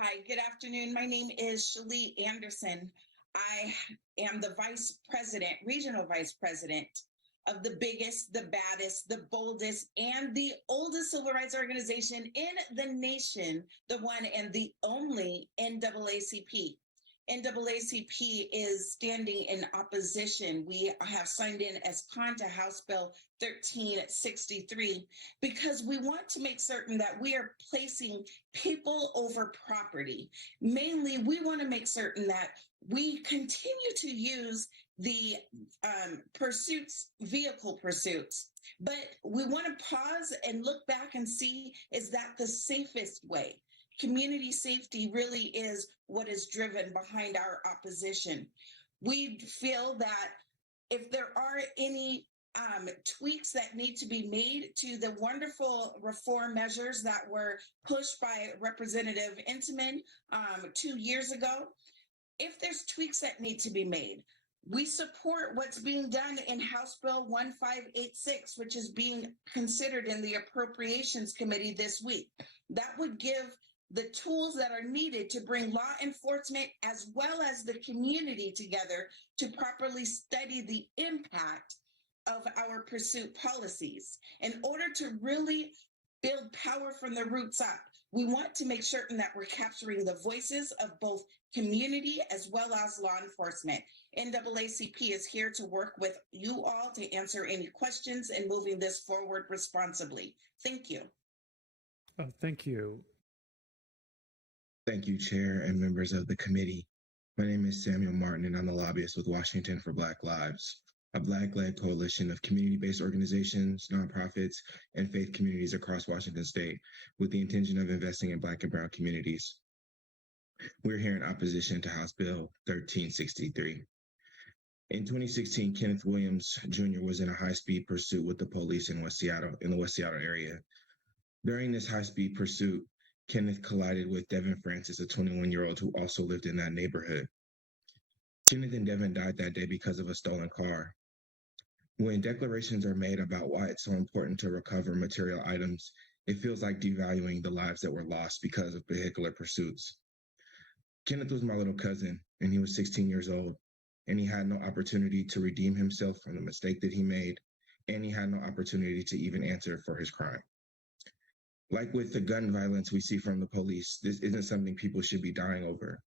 Hi, good afternoon. My name is Shalee Anderson. I am the regional vice president of the biggest, the baddest, the boldest, and the oldest civil rights organization in the nation, the one and the only NAACP. NAACP is standing in opposition. We have signed in as con to House Bill 1363 because we want to make certain that we are placing people over property. Mainly, we want to make certain that we continue to use the vehicle pursuits, but we want to pause and look back and see, is that the safest way? Community safety really is what is driven behind our opposition. We feel that if there are any tweaks that need to be made to the wonderful reform measures that were pushed by Representative Intiman 2 years ago, if there's tweaks that need to be made, we support what's being done in House Bill 1586, which is being considered in the Appropriations Committee this week. That would give the tools that are needed to bring law enforcement as well as the community together to properly study the impact of our pursuit policies. In order to really build power from the roots up, we want to make certain that we're capturing the voices of both community as well as law enforcement. NAACP is here to work with you all to answer any questions and moving this forward responsibly. Thank you. Thank you. Thank you, Chair and members of the committee. My name is Samuel Martin, and I'm the lobbyist with Washington for Black Lives, a Black-led coalition of community-based organizations, nonprofits, and faith communities across Washington state with the intention of investing in Black and Brown communities. We're here in opposition to House Bill 1363. In 2016, Kenneth Williams Jr. was in a high-speed pursuit with the police in the West Seattle area. During this high-speed pursuit, Kenneth collided with Devin Francis, a 21-year-old who also lived in that neighborhood. Kenneth and Devin died that day because of a stolen car. When declarations are made about why it's so important to recover material items, it feels like devaluing the lives that were lost because of vehicular pursuits. Kenneth was my little cousin, and he was 16 years old, and he had no opportunity to redeem himself from the mistake that he made, and he had no opportunity to even answer for his crime. Like with the gun violence we see from the police, this isn't something people should be dying over.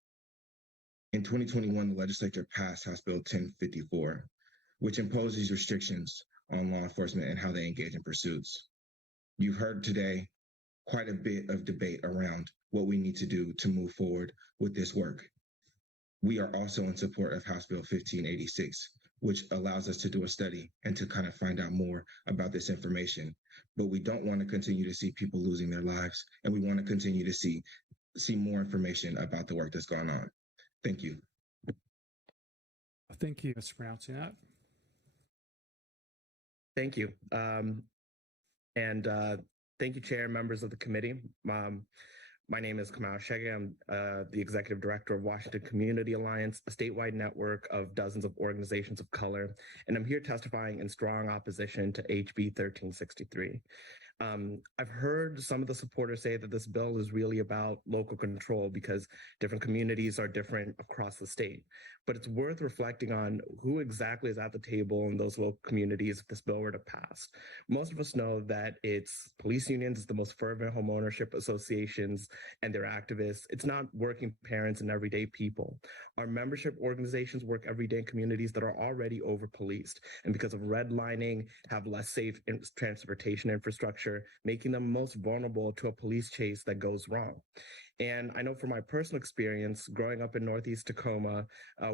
In 2021, the legislature passed House Bill 1054, which imposes restrictions on law enforcement and how they engage in pursuits. You've heard today quite a bit of debate around what we need to do to move forward with this work. We are also in support of House Bill 1586, which allows us to do a study and to kind of find out more about this information. But we don't want to continue to see people losing their lives, and we want to continue to see more information about the work that's going on. Thank you. Thank you, Mr. Brown. Thank you. Thank you, Chair and members of the committee. My name is Kamal Shege. I'm the Executive Director of Washington Community Alliance, a statewide network of dozens of organizations of color, and I'm here testifying in strong opposition to HB 1363. I've heard some of the supporters say that this bill is really about local control because different communities are different across the state. But it's worth reflecting on who exactly is at the table in those local communities if this bill were to pass. Most of us know that it's police unions, it's the most fervent homeownership associations and their activists. It's not working parents and everyday people. Our membership organizations work every day in communities that are already over-policed, and because of redlining, have less safe transportation infrastructure, making them most vulnerable to a police chase that goes wrong. And I know from my personal experience, growing up in Northeast Tacoma,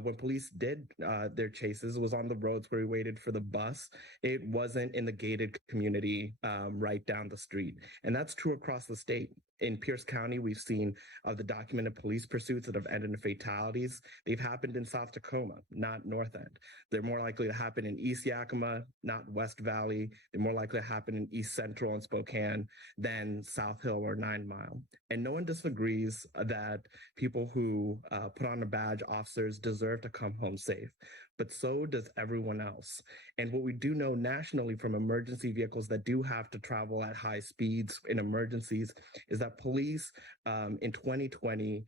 when police did their chases, it was on the roads where we waited for the bus. It wasn't in the gated community right down the street. And that's true across the state. In Pierce County, we've seen the documented police pursuits that have ended in fatalities. They've happened in South Tacoma, not North End. They're more likely to happen in East Yakima, not West Valley. They're more likely to happen in East Central and Spokane than South Hill or 9 Mile. And no one disagrees that people who put on a badge, officers, deserve to come home safe. but so does everyone else. And what we do know nationally from emergency vehicles that do have to travel at high speeds in emergencies is that police in 2020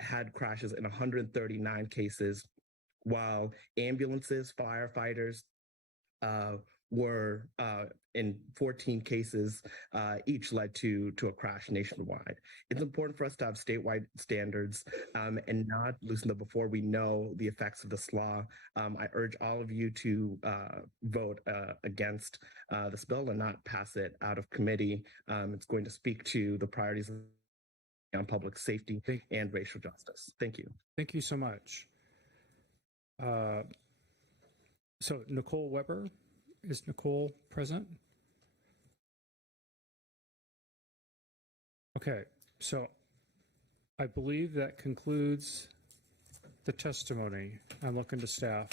had crashes in 139 cases, while ambulances, firefighters, were in 14 cases, each led to a crash nationwide. It's important for us to have statewide standards and not loosen them before we know the effects of this law. I urge all of you to vote against this bill and not pass it out of committee. It's going to speak to the priorities on public safety and racial justice. Thank you. Thank you so much. So Nicole Weber, is Nicole present? Okay, so I believe that concludes the testimony. I'm looking to staff.